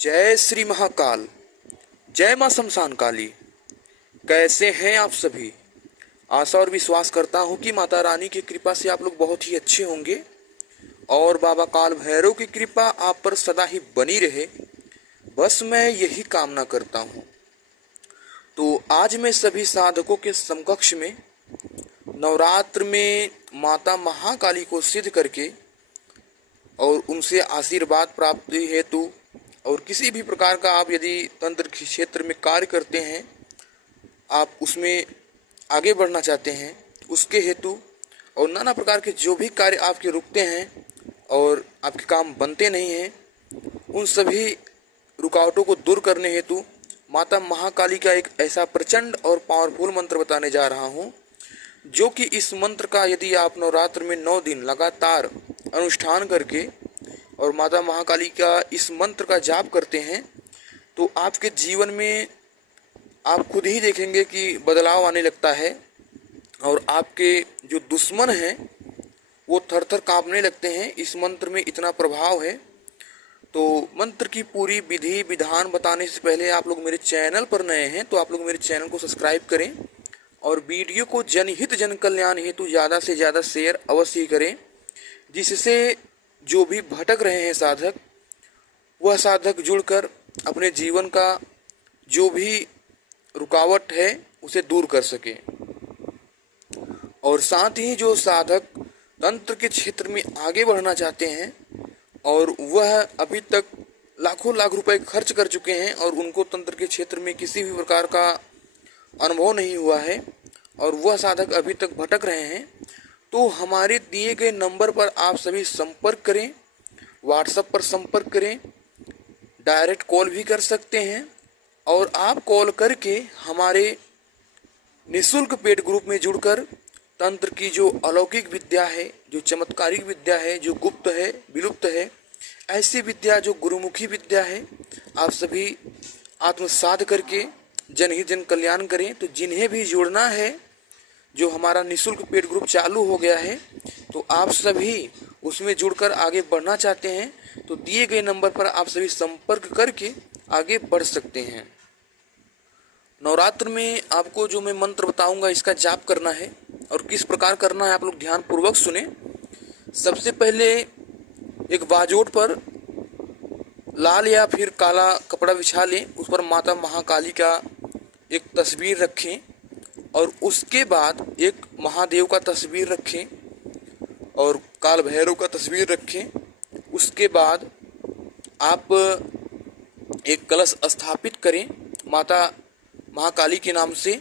जय श्री महाकाल। जय मां शमशान काली। कैसे हैं आप सभी? आशा और विश्वास करता हूं कि माता रानी की कृपा से आप लोग बहुत ही अच्छे होंगे और बाबा काल भैरव की कृपा आप पर सदा ही बनी रहे, बस मैं यही कामना करता हूं। तो आज मैं सभी साधकों के समकक्ष में नवरात्र में माता महाकाली को सिद्ध करके और उनसे आशीर्वाद प्राप्ति हेतु और किसी भी प्रकार का आप यदि तंत्र के क्षेत्र में कार्य करते हैं, आप उसमें आगे बढ़ना चाहते हैं, उसके हेतु और नाना प्रकार के जो भी कार्य आपके रुकते हैं और आपके काम बनते नहीं हैं, उन सभी रुकावटों को दूर करने हेतु माता महाकाली का एक ऐसा प्रचंड और पावरफुल मंत्र बताने जा रहा हूँ, जो कि इस मंत्र का यदि आप नवरात्र में 9 दिन लगातार अनुष्ठान करके और माता महाकाली का इस मंत्र का जाप करते हैं तो आपके जीवन में आप खुद ही देखेंगे कि बदलाव आने लगता है और आपके जो दुश्मन हैं वो थर थर कांपने लगते हैं। इस मंत्र में इतना प्रभाव है। तो मंत्र की पूरी विधि विधान बताने से पहले आप लोग मेरे चैनल पर नए हैं तो आप लोग मेरे चैनल को सब्सक्राइब करें और वीडियो को जनहित जन कल्याण हेतु ज़्यादा से ज़्यादा शेयर अवश्य करें, जिससे जो भी भटक रहे हैं साधक, वह साधक जुड़कर अपने जीवन का जो भी रुकावट है उसे दूर कर सके। और साथ ही जो साधक तंत्र के क्षेत्र में आगे बढ़ना चाहते हैं और वह अभी तक लाखों लाख रुपए खर्च कर चुके हैं और उनको तंत्र के क्षेत्र में किसी भी प्रकार का अनुभव नहीं हुआ है और वह साधक अभी तक भटक रहे हैं, तो हमारे दिए गए नंबर पर आप सभी संपर्क करें, व्हाट्सएप पर संपर्क करें, डायरेक्ट कॉल भी कर सकते हैं और आप कॉल करके हमारे निःशुल्क पेड ग्रुप में जुड़कर तंत्र की जो अलौकिक विद्या है, जो चमत्कारिक विद्या है, जो गुप्त है, विलुप्त है, ऐसी विद्या जो गुरुमुखी विद्या है, आप सभी आत्मसात करके जनहित जन कल्याण करें। तो जिन्हें भी जुड़ना है, जो हमारा निःशुल्क पेड ग्रुप चालू हो गया है, तो आप सभी उसमें जुड़कर आगे बढ़ना चाहते हैं तो दिए गए नंबर पर आप सभी संपर्क करके आगे बढ़ सकते हैं। नवरात्र में आपको जो मैं मंत्र बताऊंगा इसका जाप करना है और किस प्रकार करना है आप लोग ध्यान पूर्वक सुने। सबसे पहले एक बाजोट पर लाल या फिर काला कपड़ा बिछा लें, उस पर माता महाकाली का एक तस्वीर रखें और उसके बाद एक महादेव का तस्वीर रखें और काल भैरव का तस्वीर रखें। उसके बाद आप एक कलश स्थापित करें माता महाकाली के नाम से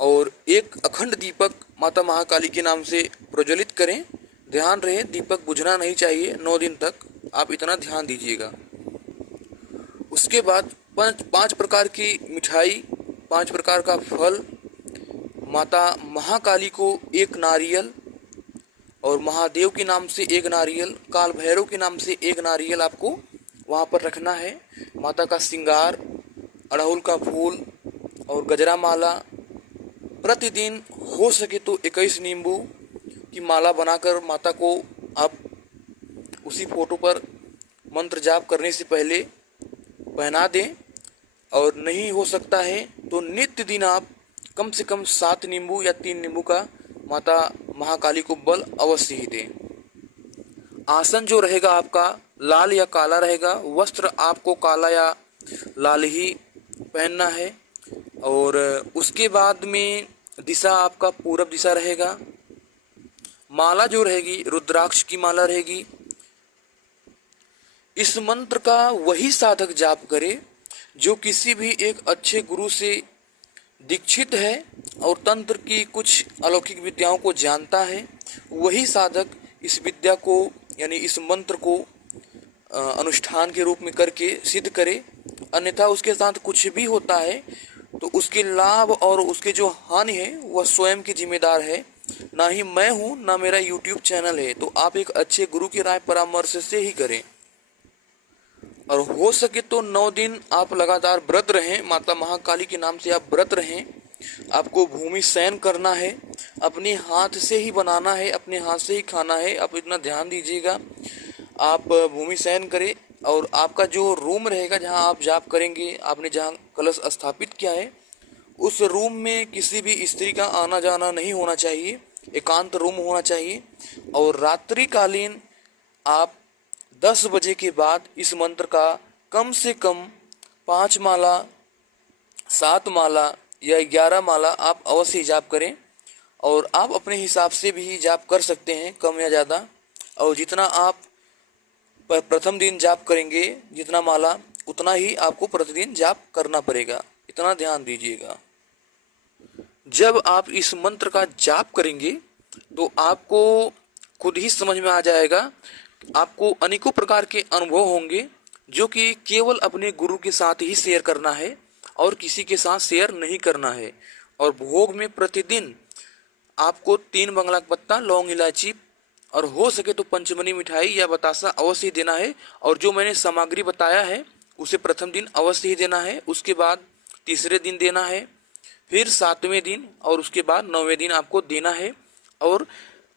और एक अखंड दीपक माता महाकाली के नाम से प्रज्वलित करें। ध्यान रहे दीपक बुझना नहीं चाहिए, 9 दिन तक आप इतना ध्यान दीजिएगा। उसके बाद 5 प्रकार की मिठाई, 5 प्रकार का फल, माता महाकाली को एक नारियल और महादेव के नाम से एक नारियल, काल भैरव के नाम से एक नारियल आपको वहाँ पर रखना है। माता का श्रृंगार, अड़हुल का फूल और गजरा माला, प्रतिदिन हो सके तो 21 नींबू की माला बनाकर माता को आप उसी फोटो पर मंत्र जाप करने से पहले पहना दें और नहीं हो सकता है तो नित्य दिन आप कम से कम 7 नींबू या 3 नींबू का माता महाकाली को बल अवश्य ही दें। आसन जो रहेगा आपका लाल या काला रहेगा, वस्त्र आपको काला या लाल ही पहनना है और उसके बाद में दिशा आपका पूरब दिशा रहेगा। माला जो रहेगी रुद्राक्ष की माला रहेगी। इस मंत्र का वही साधक जाप करे जो किसी भी एक अच्छे गुरु से दीक्षित है और तंत्र की कुछ अलौकिक विद्याओं को जानता है। वही साधक इस विद्या को यानी इस मंत्र को अनुष्ठान के रूप में करके सिद्ध करे, अन्यथा उसके साथ कुछ भी होता है तो उसके लाभ और उसके जो हानि है वह स्वयं की जिम्मेदार है, ना ही मैं हूँ ना मेरा यूट्यूब चैनल है। तो आप एक अच्छे गुरु की राय परामर्श से ही करें और हो सके तो 9 दिन आप लगातार व्रत रहें, माता महाकाली के नाम से आप व्रत रहें। आपको भूमि शयन करना है, अपने हाथ से ही बनाना है, अपने हाथ से ही खाना है, आप इतना ध्यान दीजिएगा। आप भूमि शयन करें और आपका जो रूम रहेगा जहां आप जाप करेंगे, आपने जहां कलश स्थापित किया है, उस रूम में किसी भी स्त्री का आना जाना नहीं होना चाहिए, एकांत रूम होना चाहिए। और रात्रिकालीन आप 10 बजे के बाद इस मंत्र का कम से कम 5 माला, 7 माला या 11 माला आप अवश्य जाप करें। और आप अपने हिसाब से भी जाप कर सकते हैं, कम या ज़्यादा। और जितना आप प्रथम दिन जाप करेंगे, जितना माला, उतना ही आपको प्रतिदिन जाप करना पड़ेगा, इतना ध्यान दीजिएगा। जब आप इस मंत्र का जाप करेंगे तो आपको खुद ही समझ में आ जाएगा, आपको अनेकों प्रकार के अनुभव होंगे जो कि केवल अपने गुरु के साथ ही शेयर करना है और किसी के साथ शेयर नहीं करना है। और भोग में प्रतिदिन आपको 3 बंगला का पत्ता, लौंग, इलायची और हो सके तो पंचमनी मिठाई या बतासा अवश्य देना है। और जो मैंने सामग्री बताया है उसे प्रथम दिन अवश्य ही देना है, उसके बाद तीसरे दिन देना है, फिर 7वें दिन और उसके बाद 9वें दिन आपको देना है। और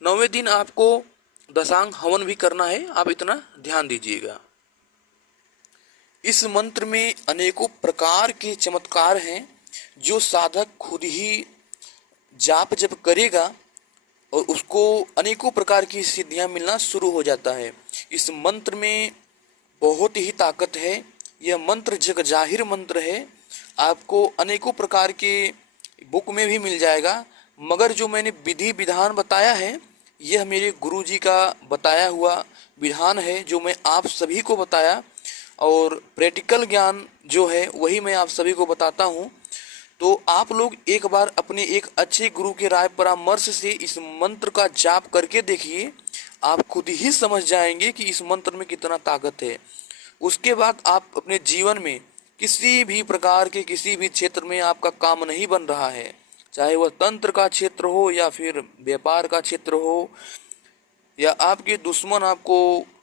9वें दिन आपको दशांग हवन भी करना है, आप इतना ध्यान दीजिएगा। इस मंत्र में अनेकों प्रकार के चमत्कार हैं जो साधक खुद ही जाप जब करेगा और उसको अनेकों प्रकार की सिद्धियां मिलना शुरू हो जाता है। इस मंत्र में बहुत ही ताकत है, यह मंत्र जग जाहिर मंत्र है, आपको अनेकों प्रकार के बुक में भी मिल जाएगा। मगर जो मैंने विधि विधान बताया है, यह मेरे गुरुजी का बताया हुआ विधान है जो मैं आप सभी को बताया, और प्रैक्टिकल ज्ञान जो है वही मैं आप सभी को बताता हूँ। तो आप लोग एक बार अपने एक अच्छे गुरु के राय परामर्श से इस मंत्र का जाप करके देखिए, आप खुद ही समझ जाएंगे कि इस मंत्र में कितना ताकत है। उसके बाद आप अपने जीवन में किसी भी प्रकार के किसी भी क्षेत्र में आपका काम नहीं बन रहा है, चाहे वह तंत्र का क्षेत्र हो या फिर व्यापार का क्षेत्र हो, या आपके दुश्मन आपको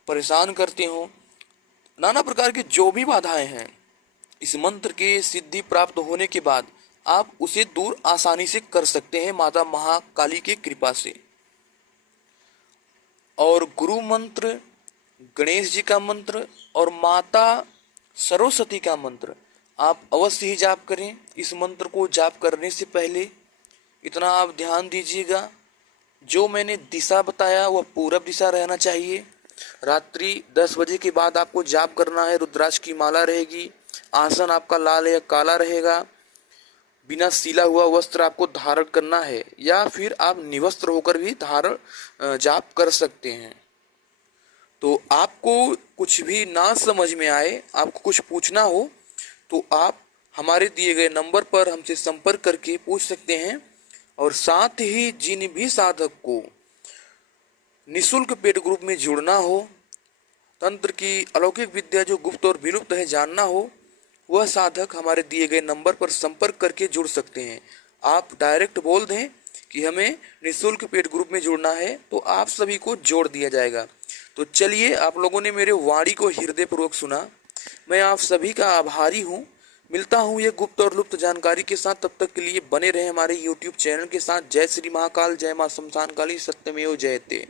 परेशान करते हो, नाना प्रकार की जो भी बाधाएं हैं, इस मंत्र के सिद्धि प्राप्त होने के बाद आप उसे दूर आसानी से कर सकते हैं माता महाकाली की कृपा से। और गुरु मंत्र, गणेश जी का मंत्र और माता सरस्वती का मंत्र आप अवश्य ही जाप करें। इस मंत्र को जाप करने से पहले इतना आप ध्यान दीजिएगा, जो मैंने दिशा बताया वह पूरब दिशा रहना चाहिए। रात्रि 10 बजे के बाद आपको जाप करना है, रुद्राक्ष की माला रहेगी, आसन आपका लाल या काला रहेगा, बिना सिला हुआ वस्त्र आपको धारण करना है, या फिर आप निवस्त्र होकर भी धारण जाप कर सकते हैं। तो आपको कुछ भी ना समझ में आए, आपको कुछ पूछना हो तो आप हमारे दिए गए नंबर पर हमसे संपर्क करके पूछ सकते हैं। और साथ ही जिन भी साधक को निःशुल्क पेड ग्रुप में जुड़ना हो, तंत्र की अलौकिक विद्या जो गुप्त और विलुप्त है जानना हो, वह साधक हमारे दिए गए नंबर पर संपर्क करके जुड़ सकते हैं। आप डायरेक्ट बोल दें कि हमें निःशुल्क पेड ग्रुप में जुड़ना है तो आप सभी को जोड़ दिया जाएगा। तो चलिए, आप लोगों ने मेरे वाणी को हृदयपूर्वक सुना, मैं आप सभी का आभारी हूँ। मिलता हूँ ये गुप्त और लुप्त जानकारी के साथ, तब तक के लिए बने रहे हमारे YouTube चैनल के साथ। जय श्री महाकाल, जय मां शमशान काली, सत्यमेव जयते।